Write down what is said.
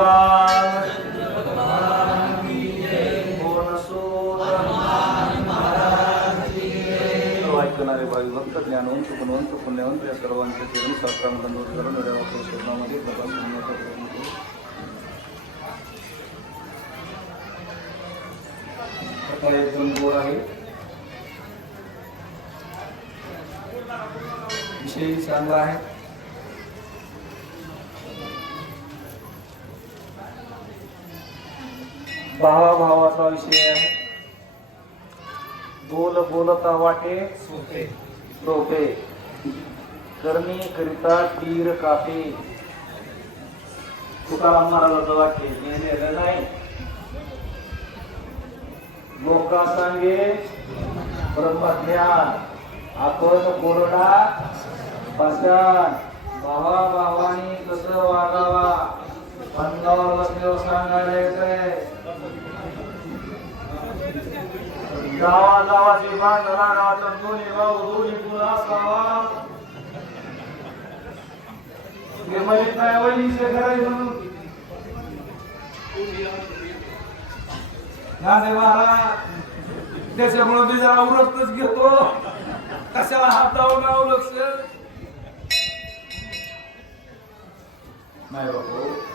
भगवान ऐकणारे भावी भक्त ज्ञानवंत गुणवंत पुण्यवंत या सर्वांच्या चरणी शास्त्रांमध्ये नोंद करून स्वप्नामध्ये प्रकाश होण्याचा प्रयत्न करू. एकदम गोड आहे, विषय चांगला आहे. भावाभावाचा विषय आहे. बोल बोलता वाटे सोपे, करणी करिता तीर कापे. तुकाराम महाराजाचं वाक्य लिहिलेलं नाही. लोका सांगे ब्रह्मज्ञान, आपण कोरडा पाषाण. भावाभावानी कसं वागावा अंगावर बसल्यावर सांगायला येतंय. गावागावाची भांडणं गावाचा दोन्ही भाऊ दोन्ही मुलं असावा. हे म्हणजे काय वैशिष्ट्य करायचं म्हणून महाराज त्याच्यामुळे मी जरा आवरतच घेतो. कशाला हातावर नाव लक्ष नाही बाबू.